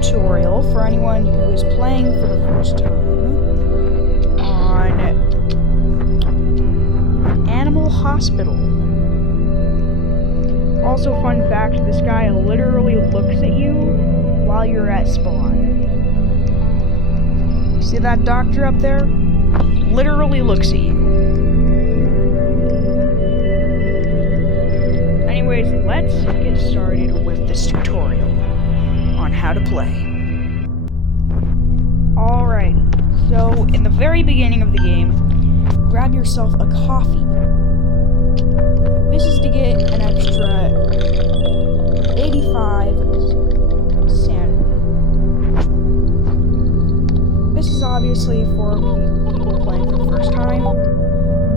tutorial for anyone who is playing for the first time on Animal Hospital. Also, fun fact, this guy literally looks at you while you're at spawn. See that doctor up there? Literally looks at you. Anyways, let's get started with this tutorial on how to play. Alright, so in the very beginning of the game, grab yourself a coffee. This is to get an extra 85 sanity. This is obviously for people playing for the first time,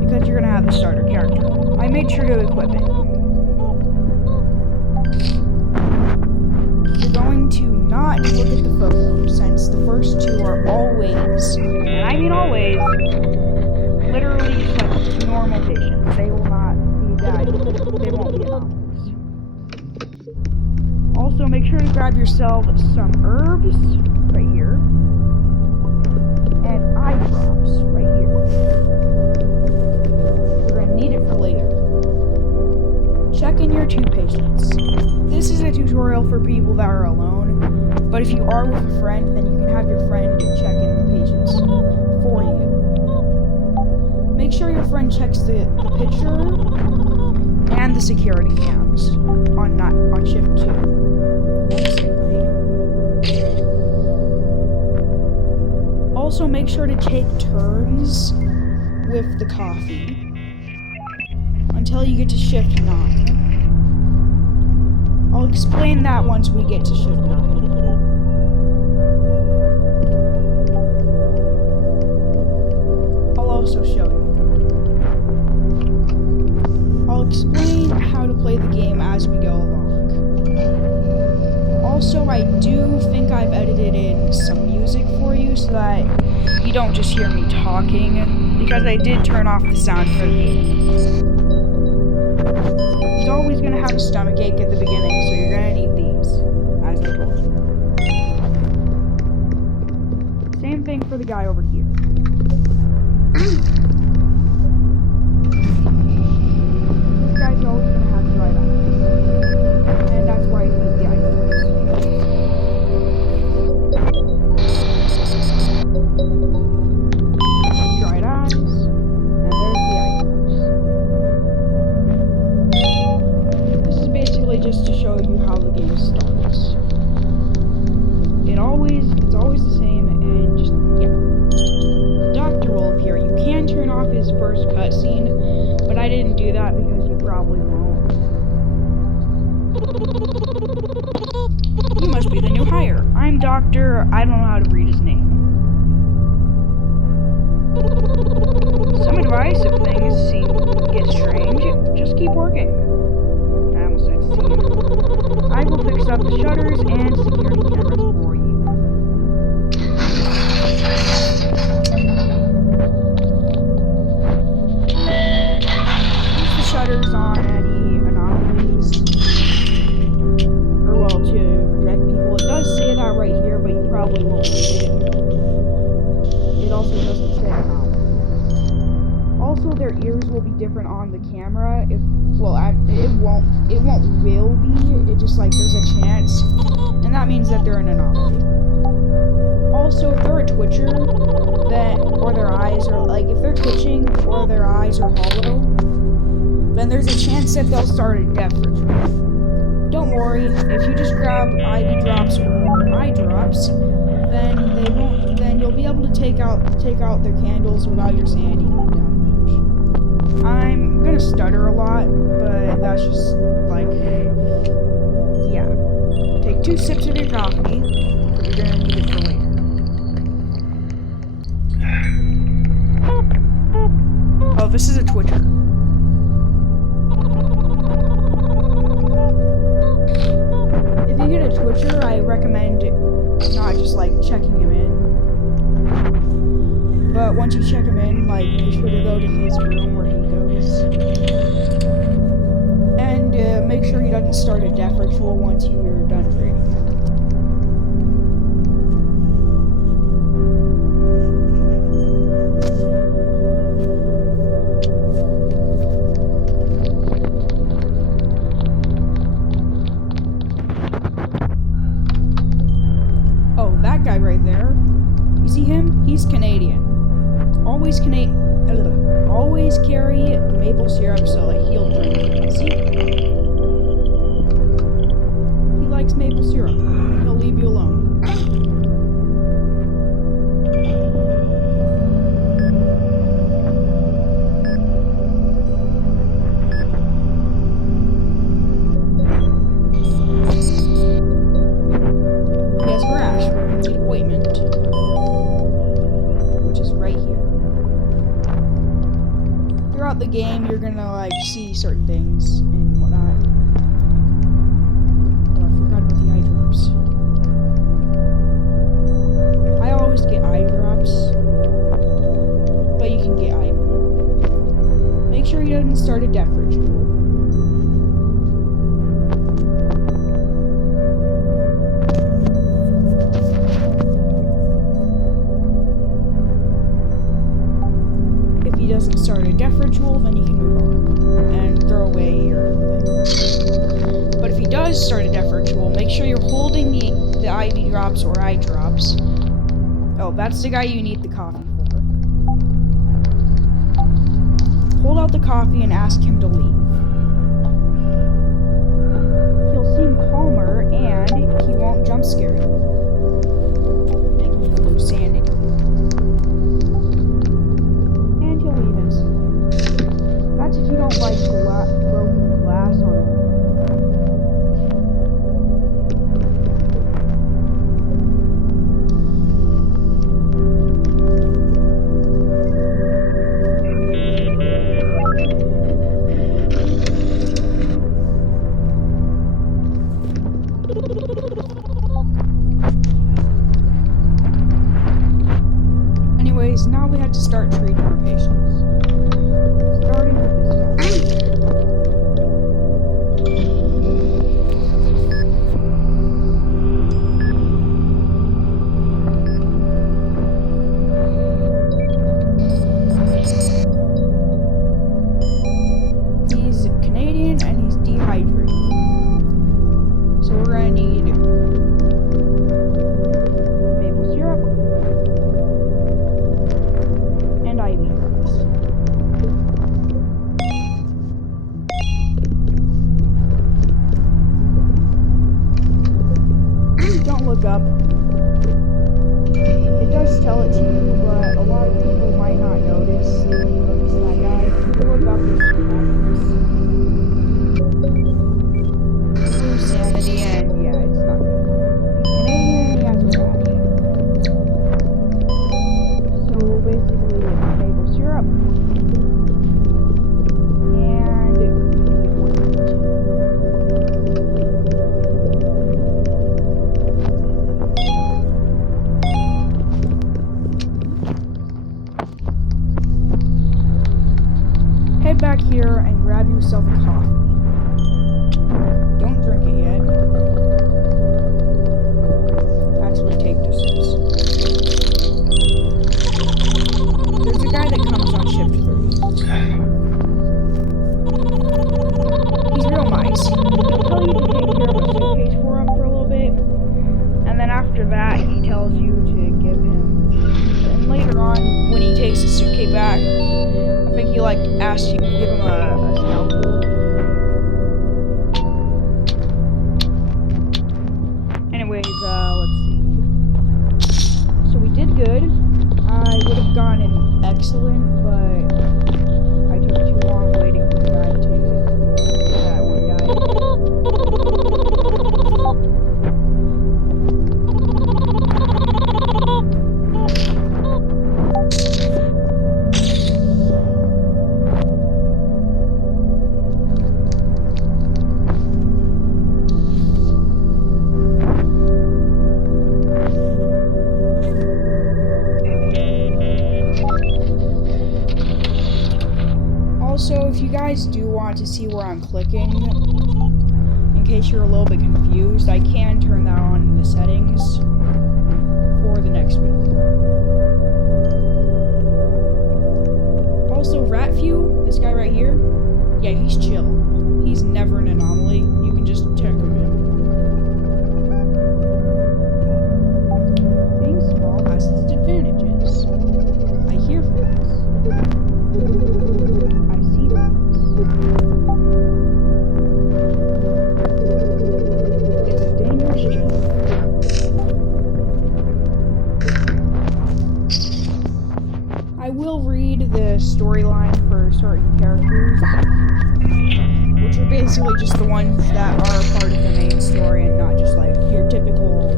because you're going to have the starter character. I made sure to equip it. You're going to not look at the photo, since the first two are always, and I mean always, literally just like normal patients. They will not be that, they won't be anomalies. Also, make sure to grab yourself some herbs, right here, and eye drops, right here. You're gonna need it for later. Check in your 2 patients. This is a tutorial for people that are alone, but if you are with a friend, then you can have your friend check in the patients for you. Make sure your friend checks the picture and the security cams on shift 2. Also, make sure to take turns with the coffee until you get to shift 9. I'll explain that once we get to shift 9. I'll also show you. I'll explain how to play the game as we go along. Also, I do think I've edited in some music for you so that you don't just hear me talking, because I did turn off the sound for the game. He's always going to have a stomachache at the beginning, so you're going to need these, as I told you. Same thing for the guy over here. This guy's always going to have dried eyes, and that's why you need the eye drops. Dried eyes, and there's the eye drops. This is basically just to show you how the game starts. It's always the same, and just, yeah. The doctor will appear. You can turn off his first cutscene, but I didn't do that because you probably won't. You must be the new hire. I'm Doctor, I don't know how to read his name. Some advice if things get strange, just keep working. I almost said see. I will fix up the shutters and security cameras for you. Keep the shutters on any anomalies, or well, to reject people. It does say that right here, but you probably won't read it. It also doesn't say anomaly. Also, their ears will be different on the camera. It will be. It just like there's a chance, and that means that they're an anomaly. Also, if they're a twitcher, or their eyes are like if they're twitching or their eyes are hollow, then there's a chance that they'll start a death ritual. Don't worry, if you just grab IV drops or eye drops, then you'll be able to take out their candles without your sanity going down a bunch. I'm gonna stutter a lot, but that's just like, yeah. Take 2 sips of your coffee. You're gonna need it for later. Oh, this is a twitcher. If you get a twitcher, I recommend not just like checking him in, but once you check him in, like make sure to go to his room where he goes, and make sure he doesn't start a death ritual once you're done trading. maple syrup, so like he'll drink it. See? He likes maple syrup, and he'll leave you alone. The game, you're gonna like see certain things and whatnot. Oh, I forgot about the eye drops. I always get eye drops, but you can get eye. Make sure he doesn't start a death ritual. Doesn't start a death ritual, then you can move on and throw away your thing. But if he does start a death ritual, make sure you're holding the IV drops or eye drops. Oh, that's the guy you need the coffee for. Hold out the coffee and ask him to leave. He'll seem calmer and he won't jump scare you, making you lose sanity. That's if you don't like broken glass on it. Anyways, now we have to start treating our patients. Starting with this guy. He's Canadian and he's dehydrated. So we're gonna need maple syrup and IV drops. Don't look up. It does tell it to you, but a lot of people might not notice. Notice that guy. If you look up, this happens. Lose sanity, and yeah, it's not good. He's Canadian, he has a rash. So basically, it's maple syrup. Head back here and grab yourself a coffee. Don't drink it yet. Actually, take this. There's a guy that comes on shift 30. He's real nice. He'll tell you to take care of a suitcase for him for a little bit, and then after that, he tells you to give him. And later on, when he takes the suitcase back, I think he like asked you to give him a scalpel. Anyways, let's see. So we did good. I would have gone in excellent, but I took too long waiting for the guy to that one guy. Also, if you guys do want to see where I'm clicking, in case you're a little bit confused, I can turn that on in the settings for the next video. Also, Ratfew, this guy right here, yeah, he's chill. He's never an anomaly. You can just check him in. Being small has its advantages. I hear things. I see things. basically just the ones that are part of the main story and not just like your typical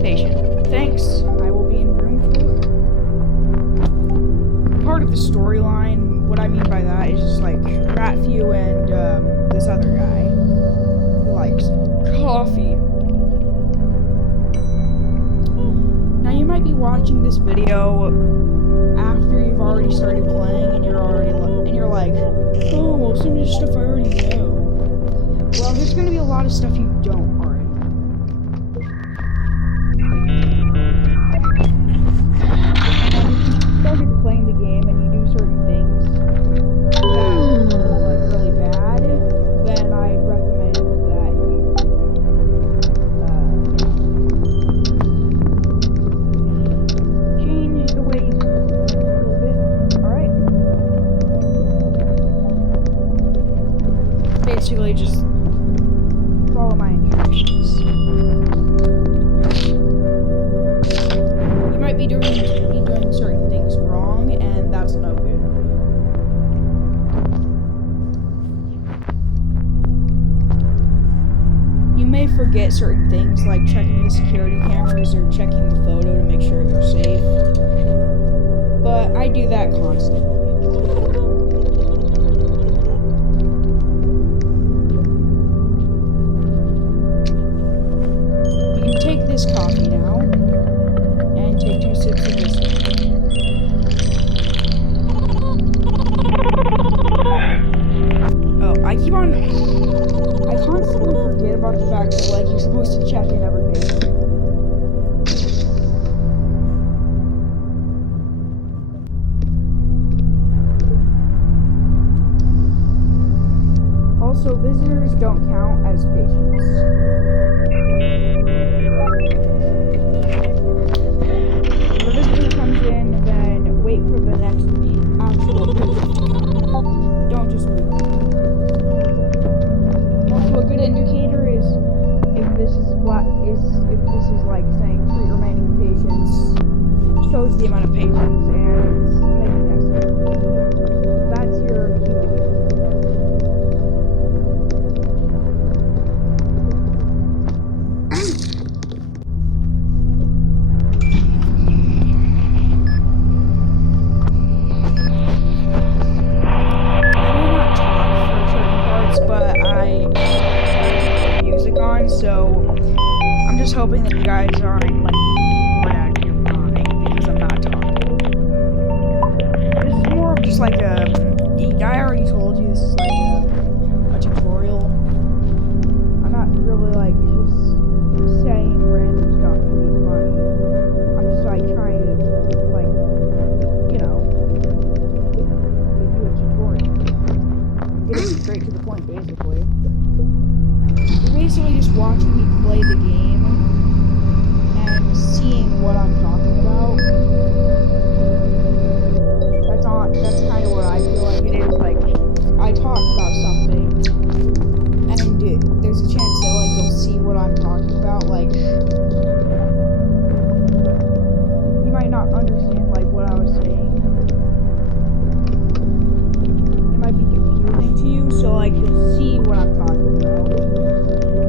patient. Thanks. I will be in room 4. Part of the storyline, what I mean by that is just like Ratfew and this other guy who likes coffee. Now you might be watching this video after you've already started playing and you're like, oh, well, some of this stuff I already know. Well, there's going to be a lot of stuff you don't already know. And if you started playing the game and you do certain things that are like really bad, then I'd recommend that you change the way you do it a little bit. Alright? Basically just follow my instructions. You might be doing certain things wrong, and that's no good. You may forget certain things like checking the security cameras or checking the photo to make sure they're safe. But I do that constantly. You can take this coffee now and take 2 sips of this one. Oh, I constantly forget about the fact that like you're supposed to check in every patient. Also, visitors don't count as patients. When a visitor comes in, then wait for the next actual patient to come. Don't just move. Also, a good indicator is if this is like saying 3 remaining patients, shows the amount of patients and it's making that step. That's your cue to go. So I'm just hoping that you guys aren't like bored out of your mind because I'm not talking. This is more of just like a. I already told you this is like a tutorial. I'm not really like just saying random stuff to be funny. I'm just like trying to like give you a tutorial. Getting straight to the point, basically. You're basically just watching me play the game and seeing what I'm talking about. That's kind of what I feel like it is. Like, I talk about something, and there's a chance that like you'll see what I'm talking about. Like, you might not understand like what I was saying. It might be confusing to you, so like you'll see what I'm talking about.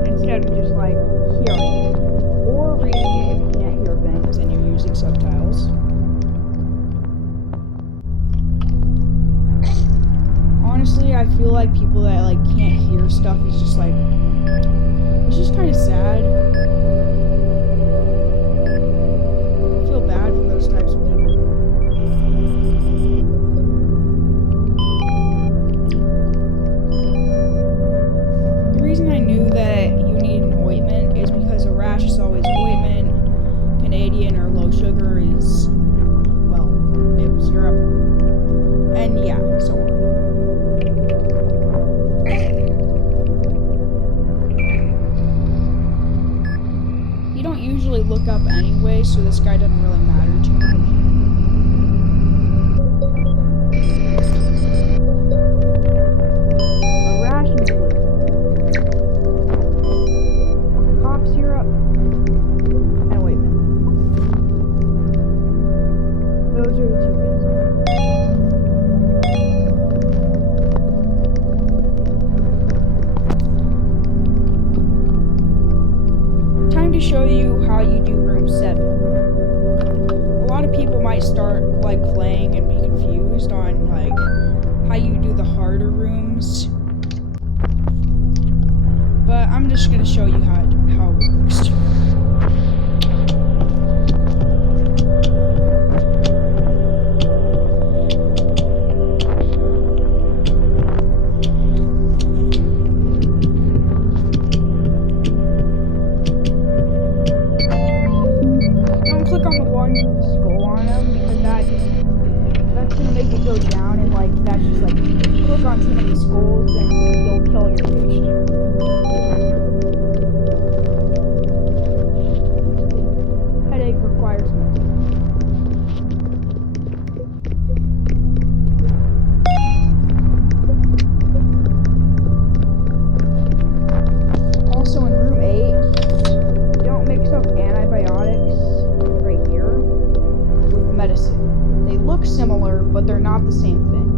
Instead of just like hearing it or reading it if you can't hear things and you're using subtitles. Honestly, I feel like people that like can't hear stuff is just like it's just kind of sad. I feel bad for those types of people. The reason I knew that you need an ointment is because a rash is always ointment, Canadian or low sugar is, well, maple syrup, and yeah, so on. You don't usually look up anyway, so this guy doesn't really matter too much. I'm just gonna show you how it works. Don't click on the one with the skull on him because that's gonna make it go down, and like that's just like if you click on too many skulls, then you'll kill your patient. Headache requires medicine. Also in room 8, don't mix up antibiotics right here with medicine. They look similar, but they're not the same thing.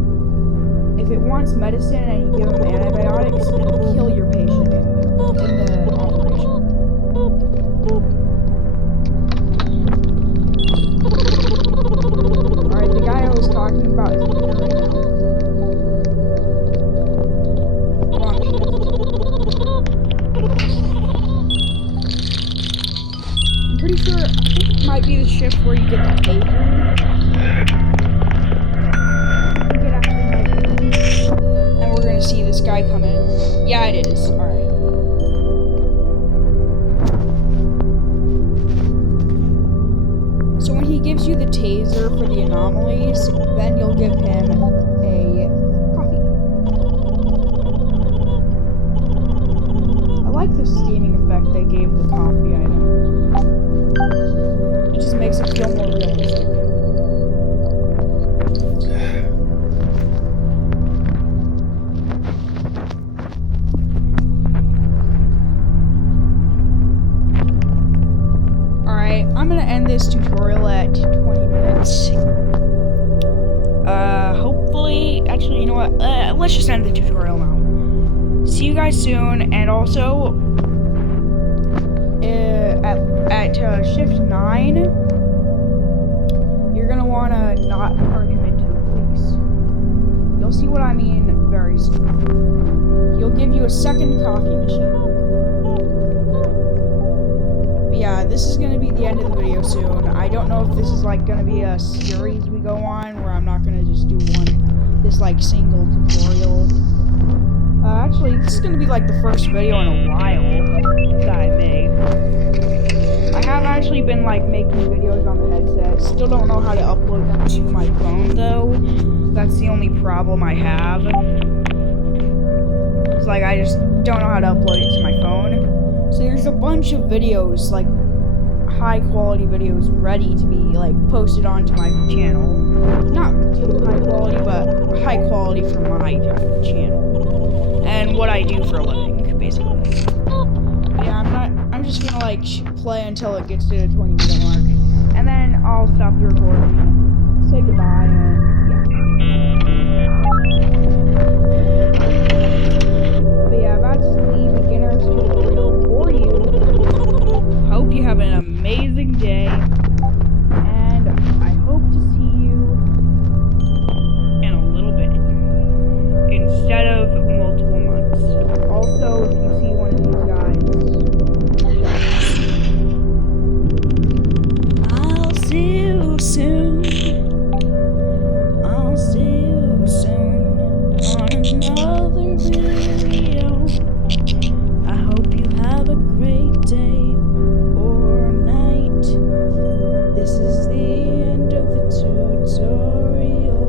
If it wants medicine and you give them antibiotics, it'll kill your patient in the operation. Alright, the guy I was talking about is in here right now. Wrong shift. I'm pretty sure, I think it might be the shift where you get the pager. And we're gonna see this guy come in. Yeah, it is. Alright. So when he gives you the taser for the anomalies, then you'll give him a coffee. I like the steaming effect they gave the coffee item. It just makes it feel more realistic. I'm gonna end this tutorial at 20 minutes. Hopefully, actually, you know what? Let's just end the tutorial now. See you guys soon, and also, at shift 9, you're gonna wanna not turn him into the police. You'll see what I mean very soon. He'll give you a second coffee machine. Yeah, this is gonna be the end of the video soon. I don't know if this is like gonna be a series we go on where I'm not gonna just do this like single tutorial. Actually, this is gonna be like the first video in a while that I make. I have actually been like making videos on the headset. Still don't know how to upload them to my phone though. That's the only problem I have. It's like I just don't know how to upload it to my phone. So there's a bunch of videos, like high quality videos, ready to be like posted onto my channel. Not too high quality, but high quality for my channel and what I do for a living, basically. Yeah, I'm just gonna like play until it gets to the 20-minute mark, and then I'll stop the recording, say goodbye, and yeah. But yeah, that's the beginner's tutorial for you. Hope you have an amazing day, and I hope to see you in a little bit instead of multiple months. Also, if you see one of these guys, I'll see you soon. I'll see you soon on another video. I hope you have a great day. This is the end of the tutorial.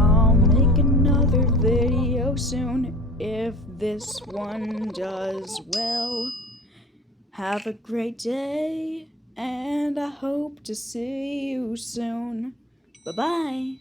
I'll make another video soon if this one does well. Have a great day, and I hope to see you soon. Bye-bye.